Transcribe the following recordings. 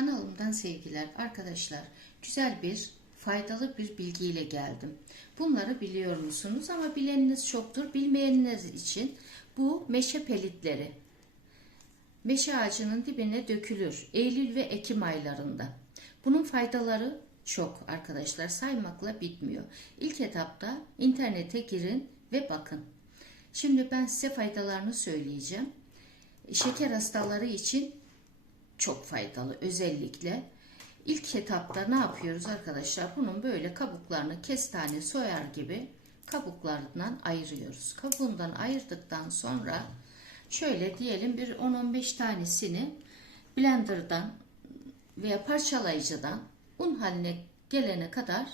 Kanalımdan sevgiler arkadaşlar. Güzel bir faydalı bir bilgiyle geldim. Bunları biliyor musunuz ama bileniniz çoktur. Bilmeyenler için bu meşe pelitleri. Meşe ağacının dibine dökülür. Eylül ve Ekim aylarında. Bunun faydaları çok arkadaşlar. Saymakla bitmiyor. İlk etapta internete girin ve bakın. Şimdi ben size faydalarını söyleyeceğim. Şeker hastaları için çok faydalı özellikle. İlk etapta ne yapıyoruz arkadaşlar? Bunun böyle kabuklarını kestane soyar gibi kabuklarından ayırıyoruz. Kabuğundan ayırdıktan sonra şöyle diyelim bir 10-15 tanesini blenderdan veya parçalayıcıdan un haline gelene kadar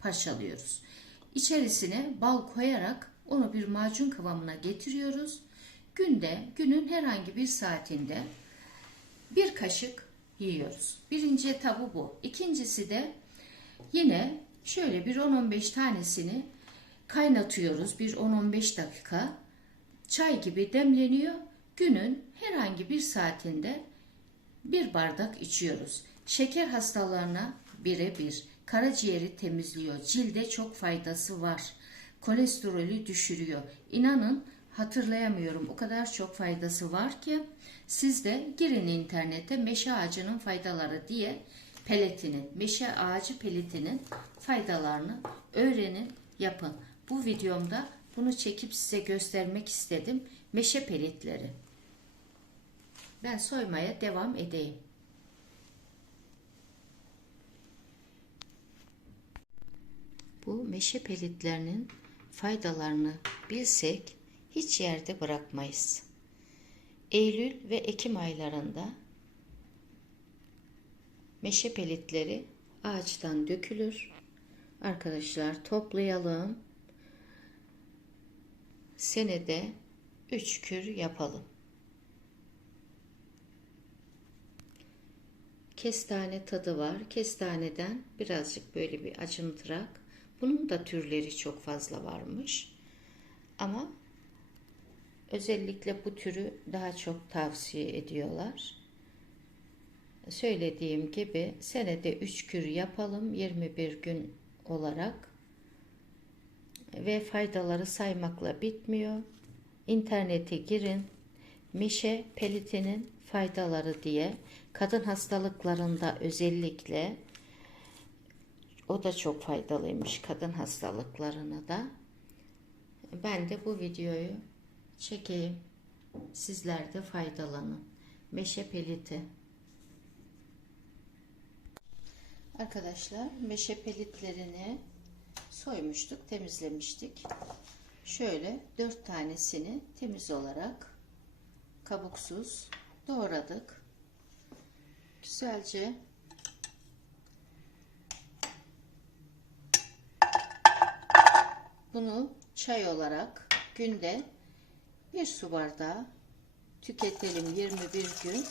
parçalıyoruz. İçerisine bal koyarak onu bir macun kıvamına getiriyoruz. Günde, günün herhangi bir saatinde bir kaşık yiyoruz. Birinci etabı bu. İkincisi de yine şöyle bir 10-15 tanesini kaynatıyoruz. Bir 10-15 dakika çay gibi demleniyor. Günün herhangi bir saatinde bir bardak içiyoruz. Şeker hastalarına birebir karaciğeri temizliyor. Cilde çok faydası var. Kolesterolü düşürüyor. İnanın hatırlayamıyorum. O kadar çok faydası var ki siz de girin internete meşe ağacının faydaları diye peletinin, meşe ağacı peletinin faydalarını öğrenin, yapın. Bu videomda bunu çekip size göstermek istedim. Meşe peletleri. Ben soymaya devam edeyim. Bu meşe pelitlerinin faydalarını bilsek hiç yerde bırakmayız. Eylül ve Ekim aylarında meşe pelitleri ağaçtan dökülür. Arkadaşlar toplayalım. Senede 3 kür yapalım. Kestane tadı var. Kestaneden birazcık böyle bir acımtırak. Bunun da türleri çok fazla varmış. Ama özellikle bu türü daha çok tavsiye ediyorlar. Söylediğim gibi senede 3 kür yapalım 21 gün olarak ve faydaları saymakla bitmiyor. İnternete girin. Mişe pelitinin faydaları diye kadın hastalıklarında özellikle o da çok faydalıymış kadın hastalıklarına da. Ben de bu videoyu çekeyim. Sizler de faydalanın. Meşe peliti. Arkadaşlar meşe pelitlerini soymuştuk, temizlemiştik. Şöyle dört tanesini temiz olarak kabuksuz doğradık. Güzelce bunu çay olarak günde bir su bardağı tüketelim 21 gün.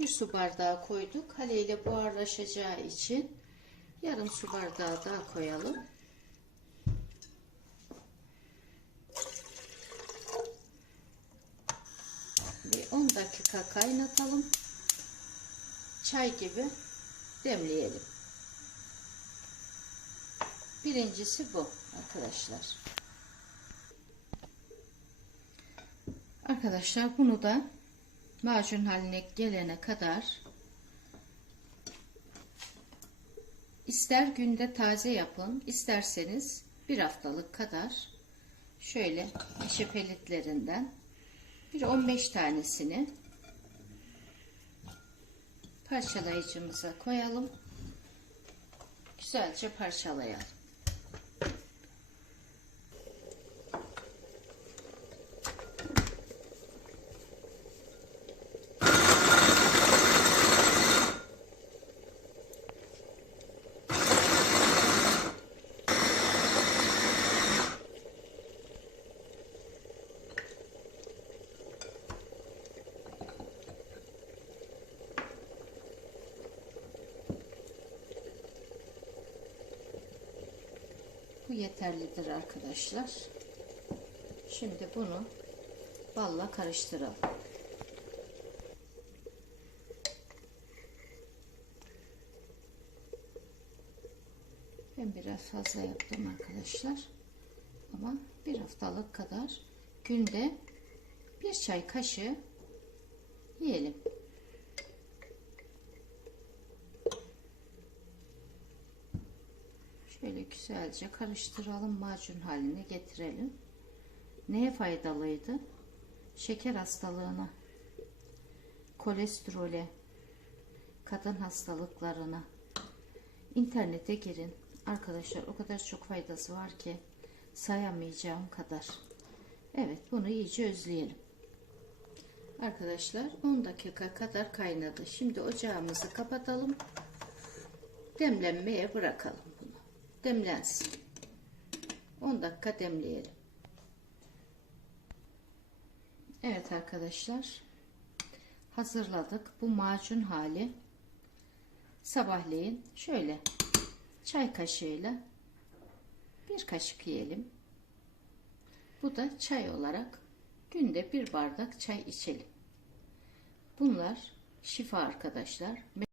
Bir su bardağı koyduk. Haliyle buharlaşacağı için yarım su bardağı daha koyalım. Bir 10 dakika kaynatalım. Çay gibi demleyelim. Birincisi bu arkadaşlar. Arkadaşlar bunu da macun haline gelene kadar ister günde taze yapın isterseniz bir haftalık kadar şöyle meşe pelitlerinden bir 15 tanesini parçalayıcımıza koyalım. Güzelce parçalayalım Bu yeterlidir arkadaşlar. Şimdi bunu balla karıştıralım. Ben biraz fazla yaptım arkadaşlar. Ama bir haftalık kadar günde bir çay kaşığı yiyelim. Şöyle güzelce karıştıralım, macun haline getirelim. Neye faydalıydı? Şeker hastalığına, kolesterole, kadın hastalıklarına. İnternete girin. Arkadaşlar o kadar çok faydası var ki sayamayacağım kadar. Evet bunu iyice özleyelim. Arkadaşlar 10 dakika kadar kaynadı. Şimdi ocağımızı kapatalım. Demlenmeye bırakalım. Demlensin. 10 dakika demleyelim. Evet arkadaşlar. Hazırladık. Bu macun hali. Sabahleyin şöyle çay kaşığıyla bir kaşık yiyelim. Bu da çay olarak günde bir bardak çay içelim. Bunlar şifa arkadaşlar.